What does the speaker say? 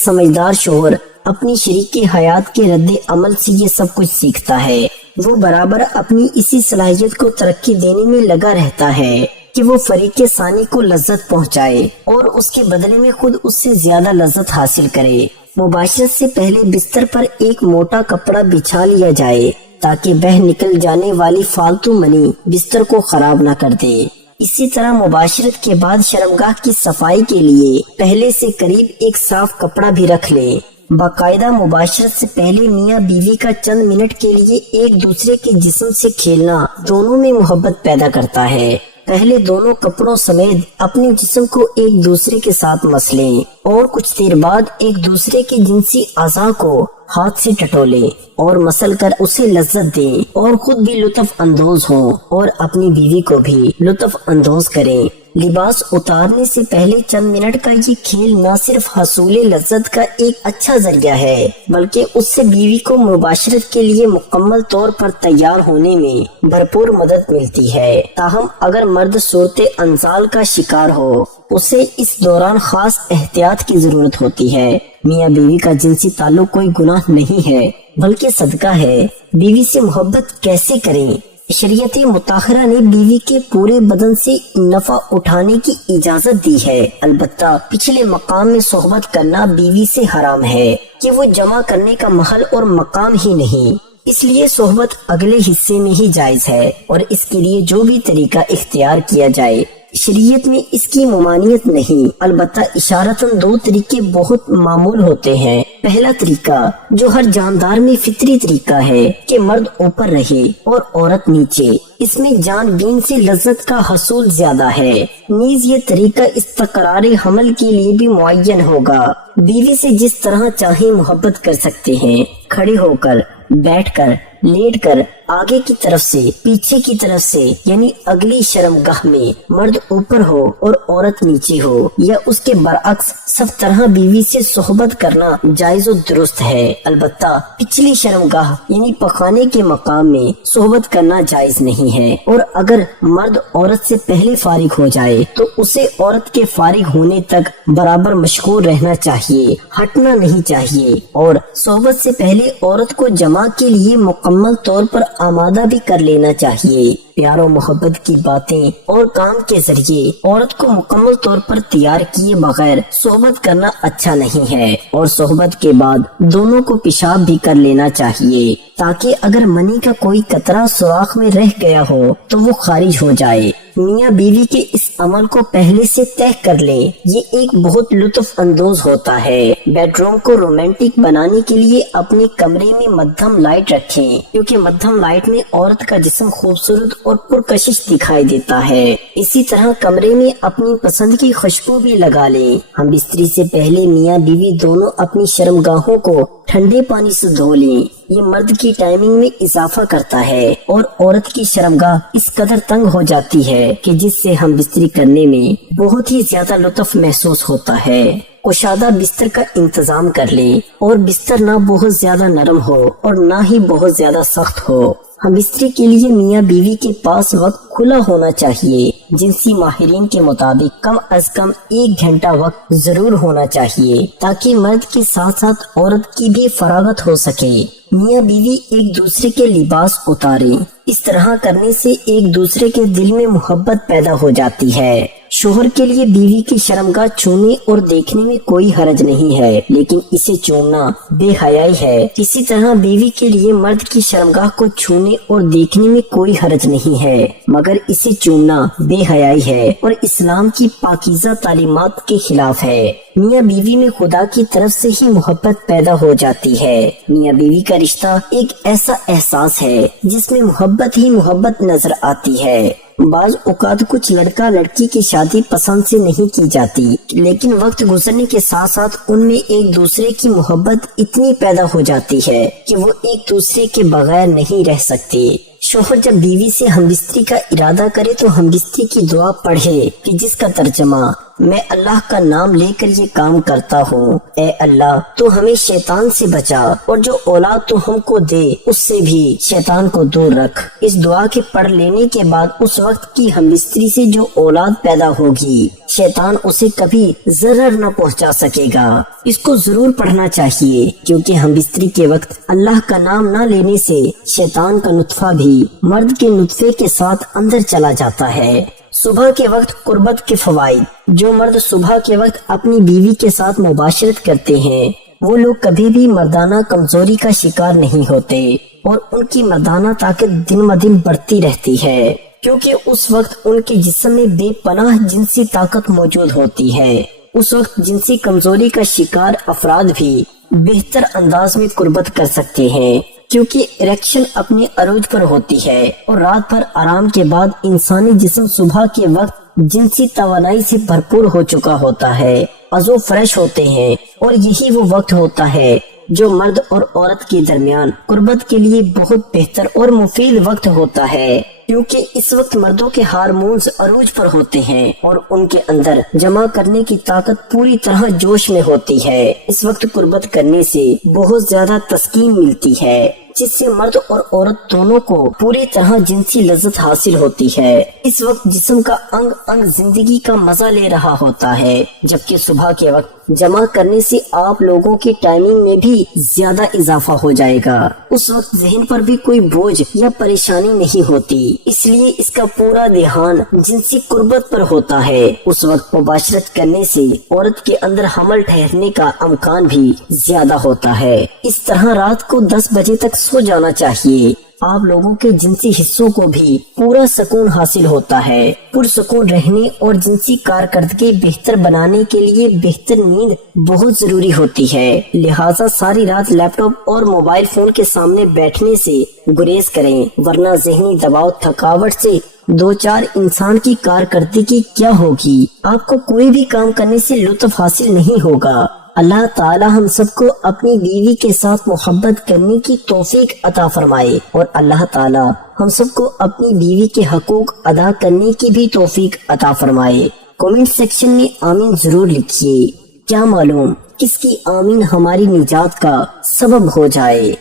سمجھدار شوہر اپنی شریک حیات کے رد عمل سے یہ سب کچھ سیکھتا ہے۔ وہ برابر اپنی اسی صلاحیت کو ترقی دینے میں لگا رہتا ہے کہ وہ فریق ثانی کو لذت پہنچائے اور اس کے بدلے میں خود اس سے زیادہ لذت حاصل کرے۔ مباشرت سے پہلے بستر پر ایک موٹا کپڑا بچھا لیا جائے تاکہ بہہ نکل جانے والی فالتو منی بستر کو خراب نہ کر دے۔ اسی طرح مباشرت کے بعد شرمگاہ کی صفائی کے لیے پہلے سے قریب ایک صاف کپڑا بھی رکھ لے۔ باقاعدہ مباشرت سے پہلے میاں بیوی کا چند منٹ کے لیے ایک دوسرے کے جسم سے کھیلنا دونوں میں محبت پیدا کرتا ہے۔ پہلے دونوں کپڑوں سمیت اپنے جسم کو ایک دوسرے کے ساتھ مس لیں اور کچھ دیر بعد ایک دوسرے کے جنسی اعضاء کو ہاتھ سے ٹٹولیں اور مسل کر اسے لذت دیں اور خود بھی لطف اندوز ہوں اور اپنی بیوی کو بھی لطف اندوز کریں۔ لباس اتارنے سے پہلے چند منٹ کا یہ کھیل نہ صرف حصول لذت کا ایک اچھا ذریعہ ہے بلکہ اس سے بیوی کو مباشرت کے لیے مکمل طور پر تیار ہونے میں بھرپور مدد ملتی ہے۔ تاہم اگر مرد صورت انزال کا شکار ہو اسے اس دوران خاص احتیاط کی ضرورت ہوتی ہے۔ میاں بیوی کا جنسی تعلق کوئی گناہ نہیں ہے بلکہ صدقہ ہے۔ بیوی سے محبت کیسے کریں؟ شریعت مطہرہ نے بیوی کے پورے بدن سے نفع اٹھانے کی اجازت دی ہے، البتہ پچھلے مقام میں صحبت کرنا بیوی سے حرام ہے کہ وہ جمع کرنے کا محل اور مقام ہی نہیں، اس لیے صحبت اگلے حصے میں ہی جائز ہے اور اس کے لیے جو بھی طریقہ اختیار کیا جائے شریعت میں اس کی ممانعت نہیں، البتہ اشارتاً دو طریقے بہت معمول ہوتے ہیں۔ پہلا طریقہ جو ہر جاندار میں فطری طریقہ ہے کہ مرد اوپر رہے اور عورت نیچے، اس میں جان بین سے لذت کا حصول زیادہ ہے۔ نیز یہ طریقہ استقرار حمل کے لیے بھی معین ہوگا۔ بیوی سے جس طرح چاہیں محبت کر سکتے ہیں، کھڑے ہو کر، بیٹھ کر، لیٹ کر، آگے کی طرف سے، پیچھے کی طرف سے، یعنی اگلی شرمگاہ میں مرد اوپر ہو اور عورت نیچے ہو یا اس کے برعکس، سب طرح بیوی سے صحبت کرنا جائز و درست ہے، البتہ پچھلی شرمگاہ یعنی پخانے کے مقام میں صحبت کرنا جائز نہیں ہے، اور اگر مرد عورت سے پہلے فارغ ہو جائے تو اسے عورت کے فارغ ہونے تک برابر مشغول رہنا چاہیے، ہٹنا نہیں چاہیے، اور صحبت سے پہلے عورت کو جماع کے لیے مکمل طور پر آمادہ بھی کر لینا چاہیے۔ پیار و محبت کی باتیں اور کام کے ذریعے عورت کو مکمل طور پر تیار کیے بغیر صحبت کرنا اچھا نہیں ہے، اور صحبت کے بعد دونوں کو پیشاب بھی کر لینا چاہیے تاکہ اگر منی کا کوئی قطرہ سوراخ میں رہ گیا ہو تو وہ خارج ہو جائے۔ میاں بیوی کے اس عمل کو پہلے سے طے کر لیں، یہ ایک بہت لطف اندوز ہوتا ہے۔ بیڈ روم کو رومانٹک بنانے کے لیے اپنے کمرے میں مدھم لائٹ رکھیں، کیونکہ مدھم لائٹ میں عورت کا جسم خوبصورت اور پرکشش دکھائی دیتا ہے۔ اسی طرح کمرے میں اپنی پسند کی خوشبو بھی لگا لیں۔ ہم بستری سے پہلے میاں بیوی دونوں اپنی شرمگاہوں کو ٹھنڈے پانی سے دھو لیں، یہ مرد کی ٹائمنگ میں اضافہ کرتا ہے اور عورت کی شرمگاہ اس قدر تنگ ہو جاتی ہے کہ جس سے ہم بستری کرنے میں بہت ہی زیادہ لطف محسوس ہوتا ہے۔ کشادہ بستر کا انتظام کر لیں اور بستر نہ بہت زیادہ نرم ہو اور نہ ہی بہت زیادہ سخت ہو۔ ہم بستری کے لیے میاں بیوی کے پاس وقت کھلا ہونا چاہیے، جنسی ماہرین کے مطابق کم از کم 1 گھنٹہ وقت ضرور ہونا چاہیے تاکہ مرد کے ساتھ ساتھ عورت کی بھی فراغت ہو سکے۔ میاں بیوی ایک دوسرے کے لباس اتاریں، اس طرح کرنے سے ایک دوسرے کے دل میں محبت پیدا ہو جاتی ہے۔ شوہر کے لیے بیوی کی شرمگاہ چھونے اور دیکھنے میں کوئی حرج نہیں ہے، لیکن اسے چومنا بے حیائی ہے۔ اسی طرح بیوی کے لیے مرد کی شرمگاہ کو چھونے اور دیکھنے میں کوئی حرج نہیں ہے، مگر اسے چومنا بے حیائی ہے اور اسلام کی پاکیزہ تعلیمات کے خلاف ہے۔ میاں بیوی میں خدا کی طرف سے ہی محبت پیدا ہو جاتی ہے۔ میاں بیوی کا رشتہ ایک ایسا احساس ہے جس میں محبت ہی محبت نظر آتی ہے۔ بعض اوقات کچھ لڑکا لڑکی کی شادی پسند سے نہیں کی جاتی، لیکن وقت گزرنے کے ساتھ ساتھ ان میں ایک دوسرے کی محبت اتنی پیدا ہو جاتی ہے کہ وہ ایک دوسرے کے بغیر نہیں رہ سکتے۔ شوہر جب بیوی سے ہم بستری کا ارادہ کرے تو ہم بستری کی دعا پڑھے کہ جس کا ترجمہ میں اللہ کا نام لے کر یہ کام کرتا ہوں، اے اللہ تو ہمیں شیطان سے بچا، اور جو اولاد تو ہم کو دے اس سے بھی شیطان کو دور رکھ۔ اس دعا کے پڑھ لینے کے بعد اس وقت کی ہم بستری سے جو اولاد پیدا ہوگی شیطان اسے کبھی ضرر نہ پہنچا سکے گا۔ اس کو ضرور پڑھنا چاہیے، کیونکہ ہم بستری کے وقت اللہ کا نام نہ لینے سے شیطان کا نطفہ بھی مرد کے نطفے کے ساتھ اندر چلا جاتا ہے۔ صبح کے وقت قربت کے فوائد۔ جو مرد صبح کے وقت اپنی بیوی کے ساتھ مباشرت کرتے ہیں وہ لوگ کبھی بھی مردانہ کمزوری کا شکار نہیں ہوتے، اور ان کی مردانہ طاقت دن بدن بڑھتی رہتی ہے، کیونکہ اس وقت ان کے جسم میں بے پناہ جنسی طاقت موجود ہوتی ہے۔ اس وقت جنسی کمزوری کا شکار افراد بھی بہتر انداز میں قربت کر سکتے ہیں، کیونکہ اریکشن اپنے عروج پر ہوتی ہے، اور رات بھر آرام کے بعد انسانی جسم صبح کے وقت جنسی توانائی سے بھرپور ہو چکا ہوتا ہے، عضو فریش ہوتے ہیں، اور یہی وہ وقت ہوتا ہے جو مرد اور عورت کے درمیان قربت کے لیے بہت بہتر اور مفید وقت ہوتا ہے، کیونکہ اس وقت مردوں کے ہارمونز عروج پر ہوتے ہیں اور ان کے اندر جمع کرنے کی طاقت پوری طرح جوش میں ہوتی ہے۔ اس وقت قربت کرنے سے بہت زیادہ تسکین ملتی ہے، جس سے مرد اور عورت دونوں کو پوری طرح جنسی لذت حاصل ہوتی ہے۔ اس وقت جسم کا انگ انگ زندگی کا مزہ لے رہا ہوتا ہے، جبکہ صبح کے وقت جمع کرنے سے آپ لوگوں کی ٹائمنگ میں بھی زیادہ اضافہ ہو جائے گا۔ اس وقت ذہن پر بھی کوئی بوجھ یا پریشانی نہیں ہوتی، اس لیے اس کا پورا دھیان جنسی قربت پر ہوتا ہے۔ اس وقت مباشرت کرنے سے عورت کے اندر حمل ٹھہرنے کا امکان بھی زیادہ ہوتا ہے۔ اس طرح رات کو 10 بجے تک سو جانا چاہیے۔ آپ لوگوں کے جنسی حصوں کو بھی پورا سکون حاصل ہوتا ہے۔ پرسکون رہنے اور جنسی کارکردگی بہتر بنانے کے لیے بہتر نیند بہت ضروری ہوتی ہے، لہٰذا ساری رات لیپ ٹاپ اور موبائل فون کے سامنے بیٹھنے سے گریز کریں، ورنہ ذہنی دباؤ تھکاوٹ سے دو چار انسان کی کارکردگی کیا ہوگی، آپ کو کوئی بھی کام کرنے سے لطف حاصل نہیں ہوگا۔ اللہ تعالی ہم سب کو اپنی بیوی کے ساتھ محبت کرنے کی توفیق عطا فرمائے، اور اللہ تعالی ہم سب کو اپنی بیوی کے حقوق ادا کرنے کی بھی توفیق عطا فرمائے۔ کمنٹ سیکشن میں آمین ضرور لکھیے، کیا معلوم کس کی آمین ہماری نجات کا سبب ہو جائے۔